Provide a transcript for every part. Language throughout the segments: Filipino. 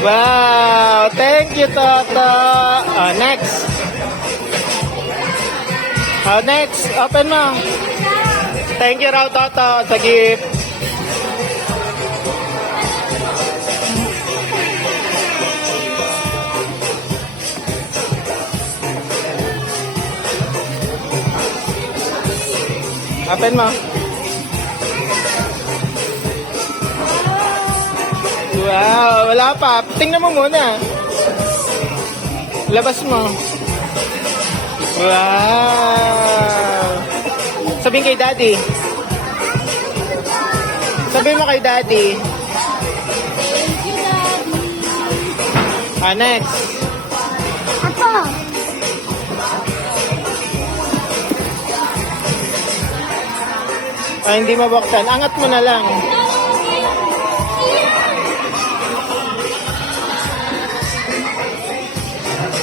Wow! Thank you, Toto! Next. Next. Open mo. Thank you raw, Toto, sa gift. Open mo. Wow, wala pa. Tingnan mo muna. Labas mo. Wow. Sabihin kay Daddy. Sabihin mo kay Daddy. Next. Ako. Hindi mabuksan. Angat mo na lang.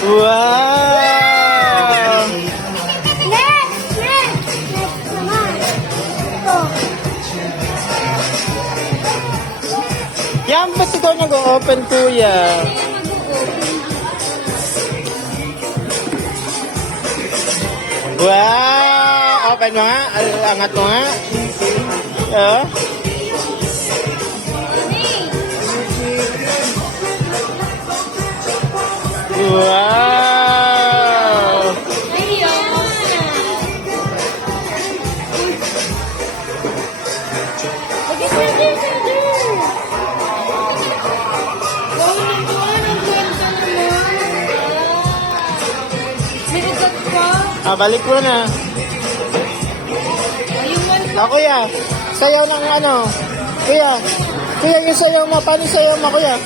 Wow! Next naman. Ito. Yan, ba't ikaw nag-open, kuya? Wow! Open mo nga. Angat mo nga. Wow! Balik mo na. Kuya, sayaw ng ano. Kuya, yung sayaw mo. Paano sayaw mo, kuya?